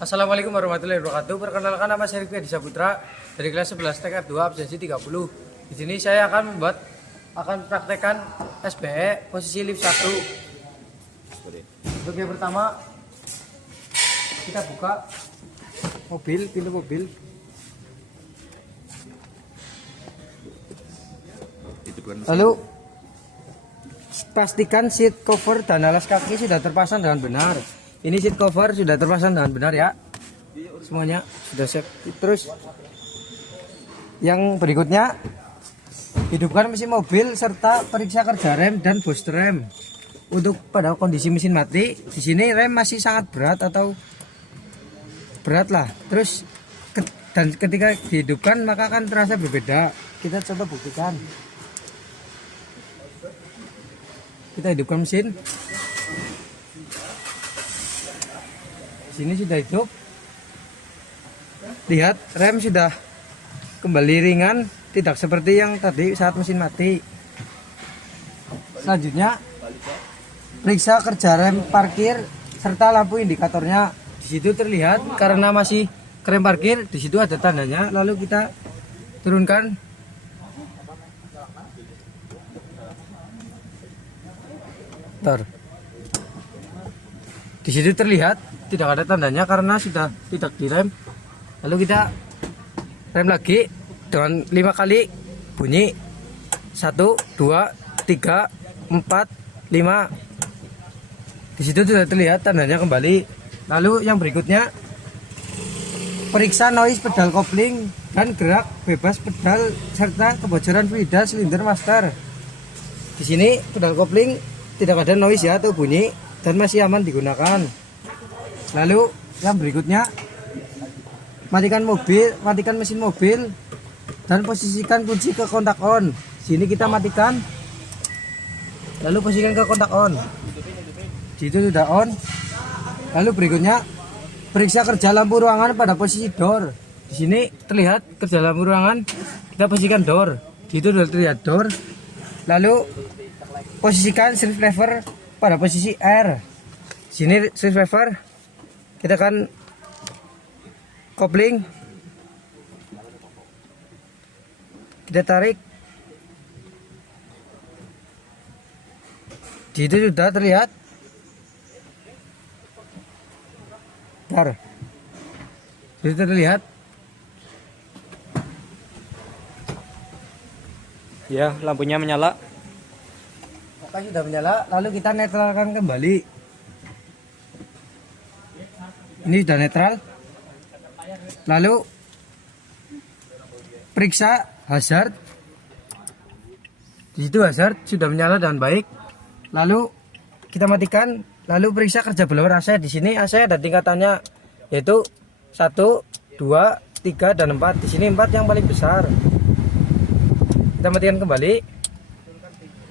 Assalamualaikum warahmatullahi wabarakatuh. Perkenalkan, nama saya Rifki Adi Saputra dari kelas 11 tekad 2 absensi 30. Di sini saya akan praktekkan SBE posisi lift 1. Untuk yang pertama, kita buka pintu mobil. Lalu pastikan seat cover dan alas kaki sudah terpasang dengan benar. Ini seat cover sudah terpasang dengan benar ya. Semuanya sudah siap. Terus yang berikutnya, hidupkan mesin mobil serta periksa kerja rem dan booster rem. Untuk pada kondisi mesin mati, di sini rem masih sangat berat atau berat lah. Terus dan ketika dihidupkan maka akan terasa berbeda. Kita coba buktikan. Kita hidupkan mesin. Sini sudah hidup. Lihat, rem sudah kembali ringan, tidak seperti yang tadi saat mesin mati. Selanjutnya, periksa kerja rem parkir serta lampu indikatornya. Di situ terlihat karena masih rem parkir, di situ ada tandanya. Lalu kita turunkan. Di situ terlihat tidak ada tandanya karena sudah tidak direm. Lalu kita rem lagi dengan 5 kali bunyi. 1, 2, 3, 4, 5. Di situ sudah terlihat tandanya kembali. Lalu yang berikutnya, periksa noise pedal kopling dan gerak bebas pedal serta kebocoran fluida silinder master. Di sini pedal kopling tidak ada noise ya atau bunyi dan masih aman digunakan. Lalu yang berikutnya, matikan mesin mobil dan posisikan kunci ke kontak on. Sini kita matikan, lalu posisikan ke kontak on. Itu sudah on. Lalu berikutnya, periksa kerja lampu ruangan pada posisi door. Di sini terlihat kerja lampu ruangan, kita posisikan door. Itu sudah terlihat door. Lalu posisikan shift lever pada posisi R. Sini shift lever, kita akan kopling, kita tarik. Di itu sudah terlihat. Itu terlihat. Ya, lampunya menyala. Oke, sudah menyala. Lalu kita netralkan kembali. Ini sudah netral. Lalu periksa hazard. Di situ hazard sudah menyala dengan baik. Lalu kita matikan. Lalu periksa kerja blower AC. Di sini AC ada tingkatannya, yaitu 1, 2, 3 dan 4. Di sini 4 yang paling besar. Kita matikan kembali.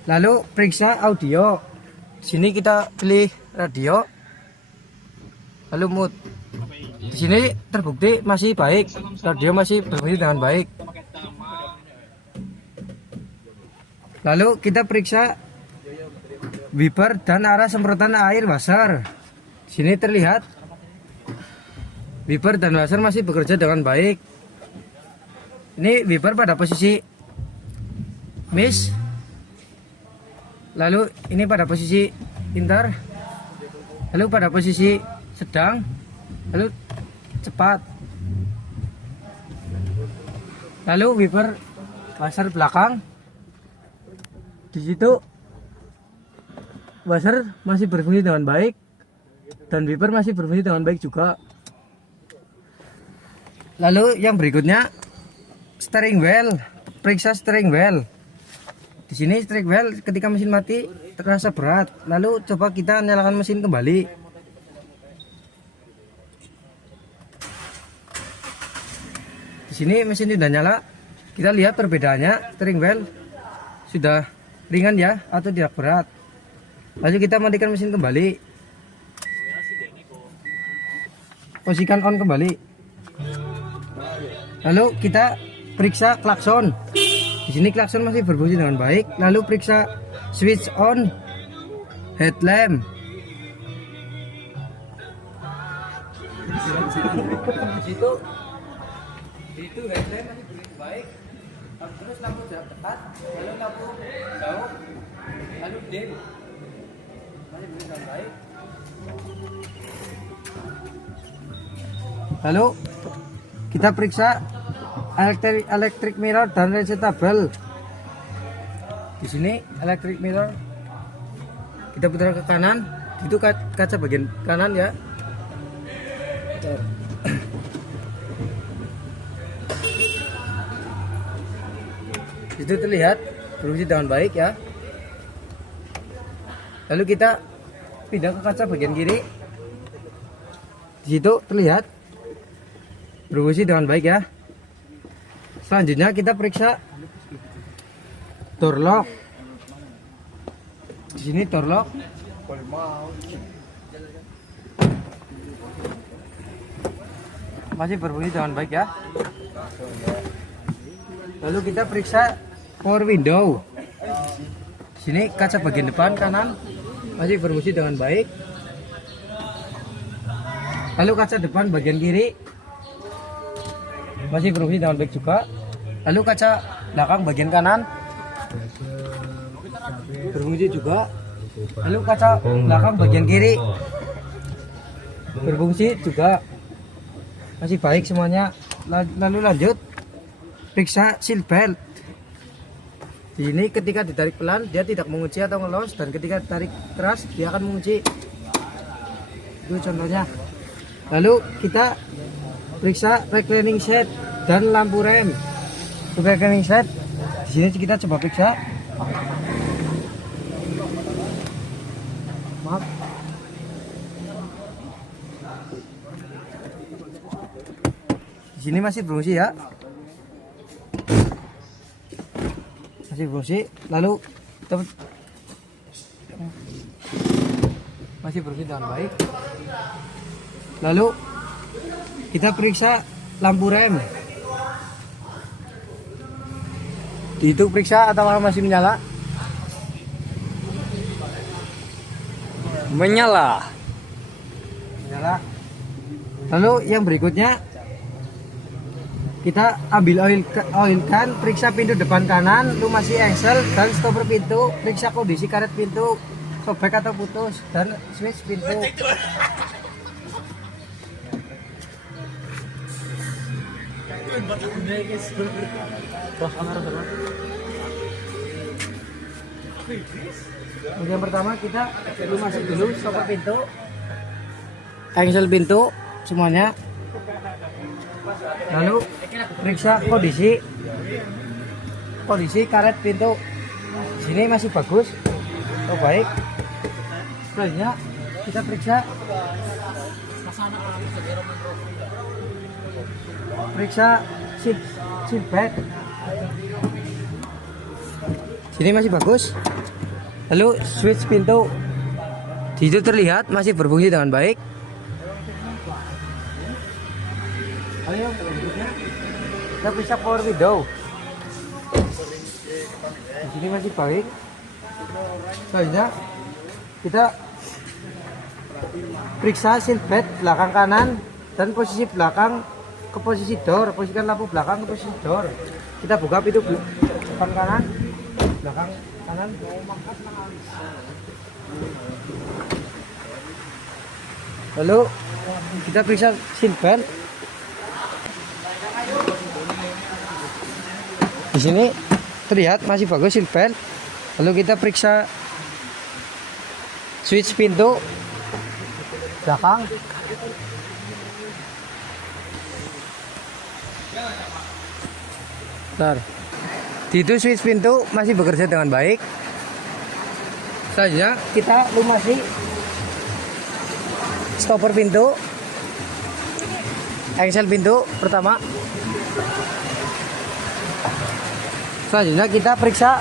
Lalu periksa audio. Di sini kita pilih radio. Lalu mute. Di sini terbukti masih baik, radio masih berbunyi dengan baik. Lalu kita periksa wiper dan arah semprotan air washer. Di sini terlihat wiper dan washer masih bekerja dengan baik. Ini wiper pada posisi miss. Lalu ini pada posisi inter. Lalu pada posisi sedang. Lalu cepat. Lalu wiper washer belakang. Di situ washer masih berfungsi dengan baik dan wiper masih berfungsi dengan baik juga. Lalu yang berikutnya, steering wheel. Periksa steering wheel. Di sini steering wheel ketika mesin mati terasa berat. Lalu coba kita nyalakan mesin kembali. Di sini mesin sudah nyala. Kita lihat perbedaannya, steering wheel sudah ringan ya atau tidak berat. Lalu kita matikan mesin kembali. Posisikan on kembali. Lalu kita periksa klakson. Di sini klakson masih berfungsi dengan baik. Lalu periksa switch on headlamp. Di situ headlamp masih begitu baik. Terus lampu jarak dekat, lalu lampu jauh, lalu dim masih begitu baik. Lalu kita periksa electric mirror dan resetable. Di sini electric mirror kita putar ke kanan, itu kaca bagian kanan ya. Itu terlihat berfungsi dengan baik ya. Lalu kita pindah ke kaca bagian kiri. Di situ terlihat berfungsi dengan baik ya. Selanjutnya kita periksa door lock. Di sini door lock. Masih berfungsi dengan baik ya. Lalu kita periksa power window. Di sini kaca bagian depan kanan masih berfungsi dengan baik. Lalu kaca depan bagian kiri masih berfungsi dengan baik juga. Lalu kaca belakang bagian kanan berfungsi juga. Lalu kaca belakang bagian kiri berfungsi juga, masih baik semuanya. Lalu lanjut periksa seal belt. Ini ketika ditarik pelan dia tidak mengunci atau ngelos, dan ketika ditarik keras dia akan mengunci. Itu contohnya. Lalu kita periksa reclining set dan lampu rem. Reclining set di sini kita coba periksa. Maaf. Di sini masih berfungsi ya. Masih berfungsi. Lalu masih berfungsi dengan baik. Lalu kita periksa lampu rem. Itu periksa atau masih menyala? Menyala. Menyala. Lalu yang berikutnya kita ambil oil can, periksa pintu depan kanan, lumasi engsel dan stopper pintu, periksa kondisi karet pintu, sobek atau putus, dan switch pintu. Yang pertama kita lumasi dulu stopper pintu, engsel pintu semuanya. Lalu periksa kondisi karet pintu. Di sini masih bagus, oh baik. Selanjutnya kita periksa seat belt. Sini masih bagus. Lalu switch pintu, di situ terlihat masih berfungsi dengan baik. Ayo berikutnya kita periksa power window. Di sini masih baik. Selanjutnya kita periksa seat belt belakang kanan dan posisi belakang ke posisi door. Posisikan lampu belakang ke posisi door. Kita buka pintu depan kanan, belakang kanan. Lalu kita periksa seat belt. Di sini terlihat masih bagus seat belt. Lalu kita periksa switch pintu belakang. Bentar. Di itu switch pintu masih bekerja dengan baik. Selanjutnya kita lumasi stopper pintu, engsel pintu pertama. Selanjutnya kita periksa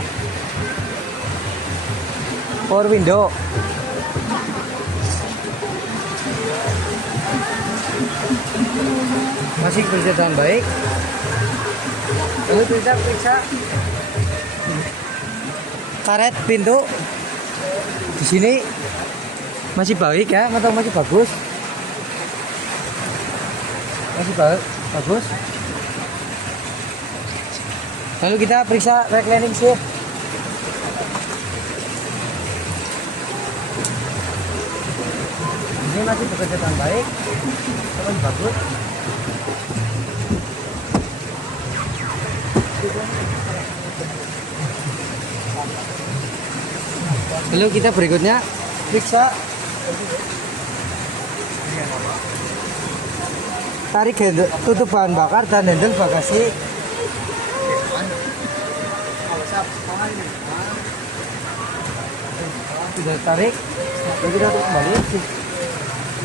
power window. Masih bekerja dengan baik. Lalu kita periksa karet pintu. Di sini masih baik ya, atau masih bagus. masih bagus. Lalu kita periksa reclining seat. Ini masih bekerja dengan baik, masih bagus. Lalu kita berikutnya periksa tarik handle, tutup bahan bakar dan handle bagasi. Sudah tarik, lalu kita tutup kembali.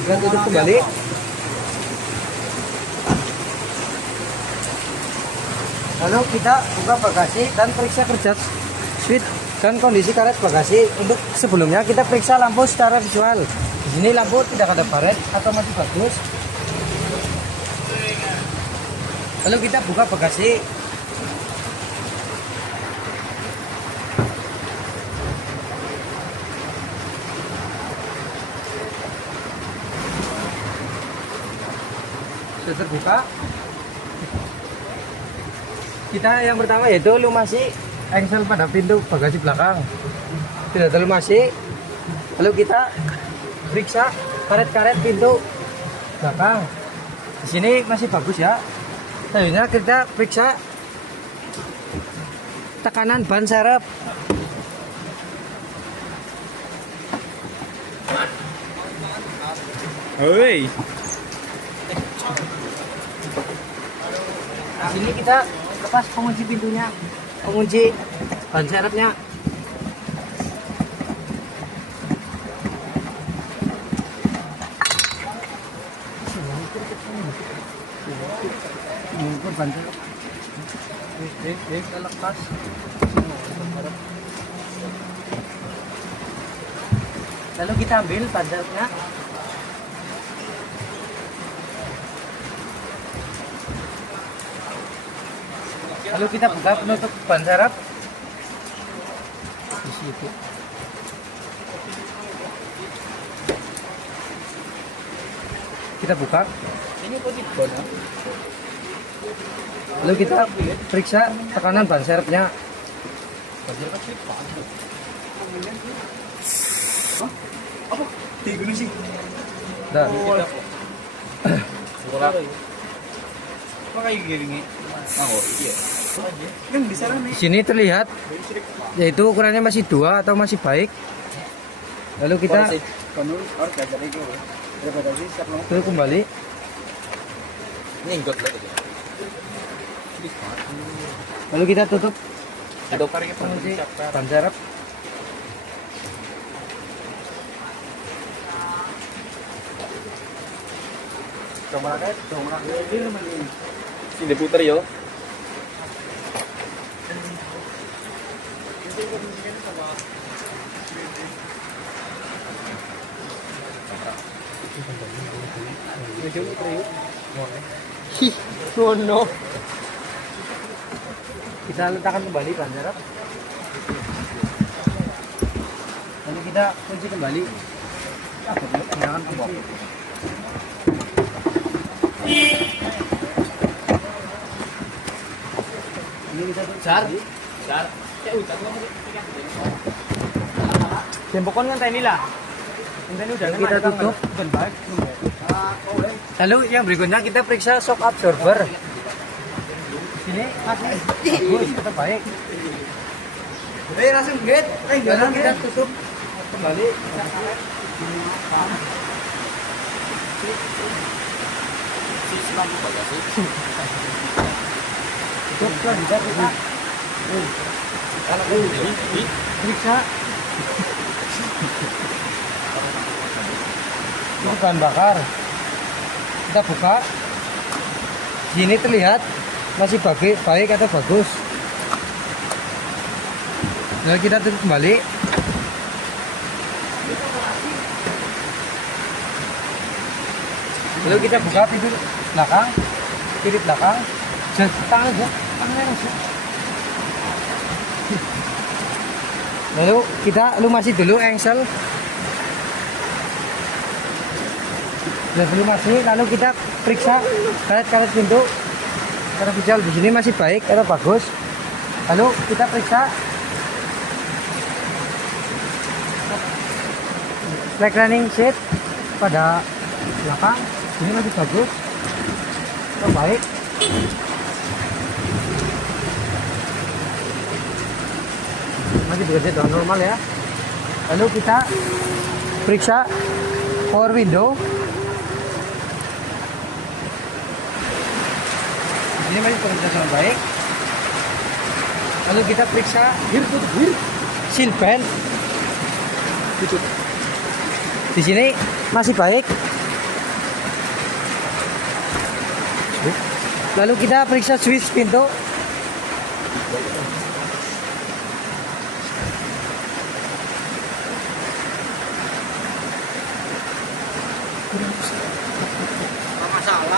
Kita tutup kembali. Lalu kita buka bagasi dan periksa kerja switch dan kondisi karet bagasi. Untuk sebelumnya kita periksa lampu secara visual. Di sini lampu tidak ada baret atau masih bagus. Lalu kita buka bagasi. Sudah terbuka. Kita yang pertama yaitu lumasi engsel pada pintu bagasi belakang. Tidak terlumasi. Lalu kita periksa karet-karet pintu belakang. Di sini masih bagus ya. Selanjutnya kita periksa tekanan ban serep. Hei. Di sini kita lepas pengunci pintunya, pengunci ban serepnya. Mengukur ban serep. Kita lepas. Lalu kita ambil ban serepnya. Lalu kita buka penutup ban serep. Kita buka. Lalu kita periksa tekanan ban serepnya. Dah. Di sini terlihat yaitu ukurannya masih 2 atau masih baik. Lalu kita tutup kembali. Lalu kita tutup pengunci ban serep. Sini puter yo. Oh no. Kita letakkan kembali ban serep. Lalu kita kunci kembali. Gunakan kunci. Ini kita tutup. Jar. Jempokon kan tadi lah. Ini udah Kita tutup. Lalu yang berikutnya kita periksa shock absorber. Ini masih bagus, tetap baik. Langsung get. Lalu kita tutup kembali. Tutup selanjutnya kita periksa ini bahan bakar. Kita buka. Di sini terlihat masih baik atau bagus. Lalu kita tutup kembali. Lalu kita buka pintu belakang, kiri belakang. Tangan aja, tangan aja. Lalu kita lumasi dulu engsel. sudah belum masih, lalu kita periksa karet-karet pintu. Karet visual di sini masih baik atau bagus. Lalu kita periksa flag running sheet pada belakang, ini masih bagus atau baik. Masih bekerja dengan normal ya. Lalu kita periksa power window. Ini masih bekerja dengan baik. Lalu kita periksa seal band. Di sini masih baik. Lalu kita periksa switch pintu.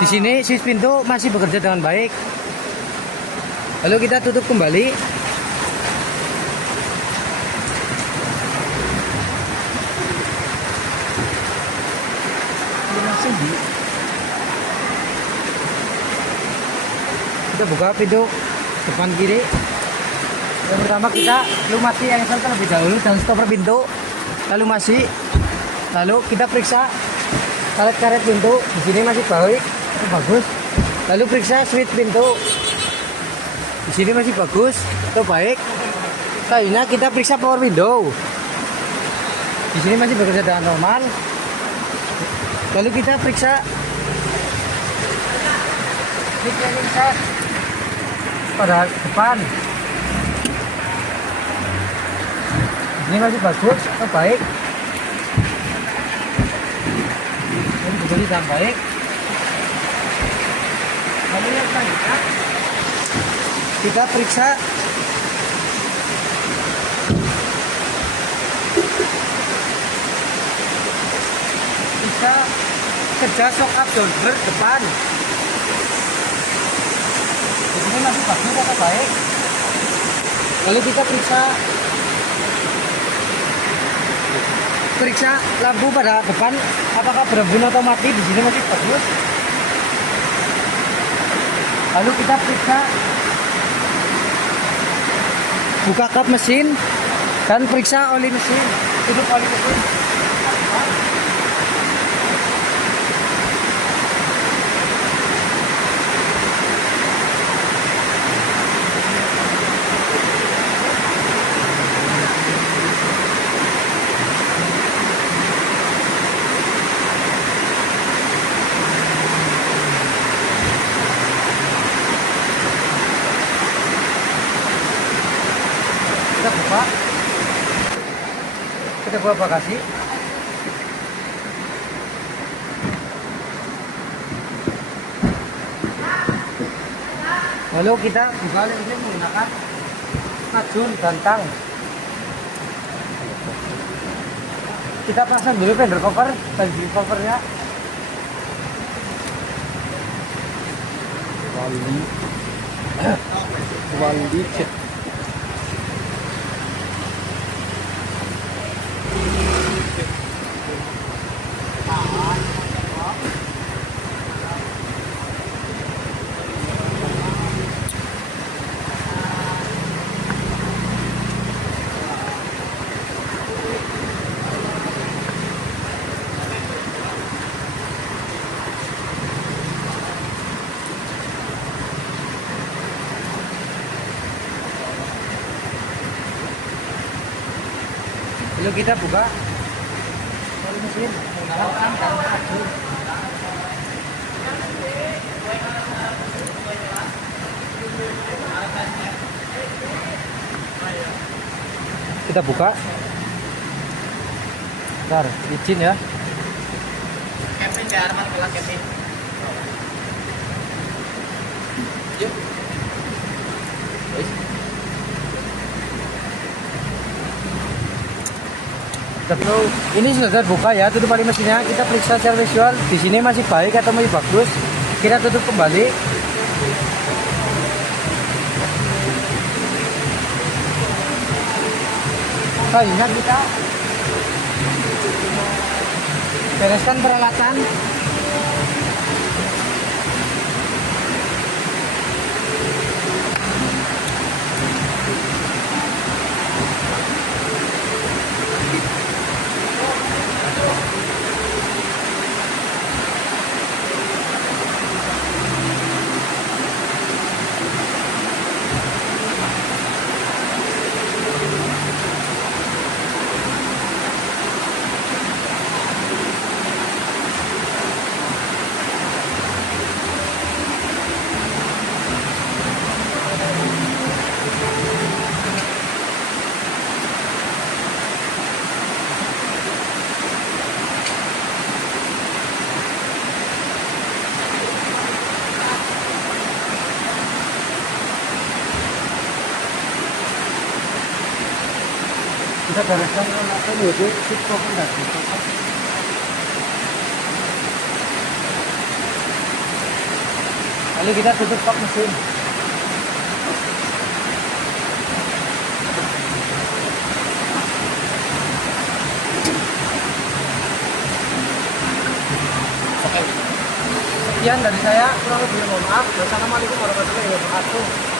Di sini switch pintu masih bekerja dengan baik. Lalu kita tutup kembali. Kita buka pintu depan kiri. Yang pertama kita lumasi engsel terlebih dahulu dan stopper pintu. Lalu kita periksa karet-karet pintu. Di sini masih baik, bagus. Lalu periksa switch pintu. Di sini masih bagus, atau baik. Selanjutnya kita periksa power window. Di sini masih bekerja dengan normal. Lalu kita periksa cleaning set pada depan. Ini masih bagus atau baik. Ini bekerja dengan baik. Lalu yang selanjutnya kita periksa kerja shock absorber depan. Ini masih bagus atau baik. Lalu kita periksa lampu pada depan apakah berbunyi atau mati. Di sini masih bagus. Lalu kita periksa buka kap mesin dan periksa oli mesin. Tutup oli mesin. Kita buka bagasi. Lalu kita buka ini menggunakan tajun dan tang. Kita pasang dulu fender cover dan di covernya. Wali lalu kita buka oli mesin menggunakan tang dan tajun. Kita buka. Bentar, izin ya. Kevin ya, Arman bilang Kevin. Yuk. Ini sudah terbuka ya, tutup oli mesinnya. Kita periksa secara visual. Di sini masih baik atau masih bagus. Kita tutup kembali. Selanjutnya kita bereskan peralatan Kita bereskan ini di TikTok dan TikTok. Lalu kita tutup pak mesin. Oke. Sekian dari saya, kurang lebih mohon maaf. Wassalamualaikum warahmatullahi wabarakatuh.